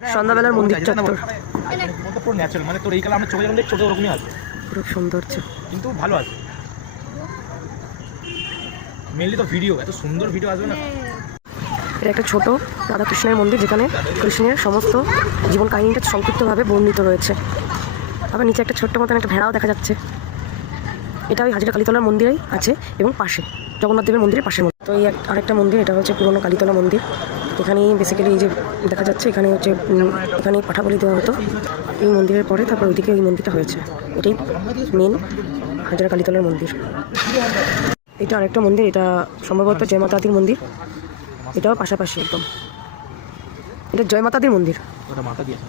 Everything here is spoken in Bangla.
সন্ধ্যাবেলার মন্দির চত্বর পুরো ন্যাচারাল, মানে তোর এই কালার আমরা চোখে যখন দেখছি চোখে ওরকমই আছে, পুরো সৌন্দর্য। কিন্তু ভালো আছে। মেনলি তো ভিডিও, এত সুন্দর ভিডিও আসবে না। এটা একটা ছোট রাধাকৃষ্ণের মন্দির, যেখানে কৃষ্ণের সমস্ত জীবন কাহিনীটা সংক্ষিপ্তভাবে বর্ণিত রয়েছে। আবার নিচে একটা ছোট্ট মতন একটা ভেড়াও দেখা যাচ্ছে। এটা ওই হাজিরা কালীতলার মন্দিরেই আছে এবং পাশে জগন্নাথ দেবের মন্দিরের পাশে। তো এই আরেকটা মন্দির, এটা হচ্ছে পুরনো কালীতলা মন্দির। এখানেই বেসিক্যালি এই যে দেখা যাচ্ছে, এখানে হচ্ছে এখানেই পাঠা বলি দেওয়া হতো। এই মন্দিরের পরে তারপর ওইদিকে ওই মন্দিরটা হয়েছে। এটাই মেন হাজিরা কালীতলার মন্দির। এটা আরেকটা মন্দির, এটা সম্ভবত জয় মাতাদির মন্দির। এটাও পাশাপাশি একদম। এটা জয় মাতাদির মন্দির। ওটা মাথা দিয়েছে।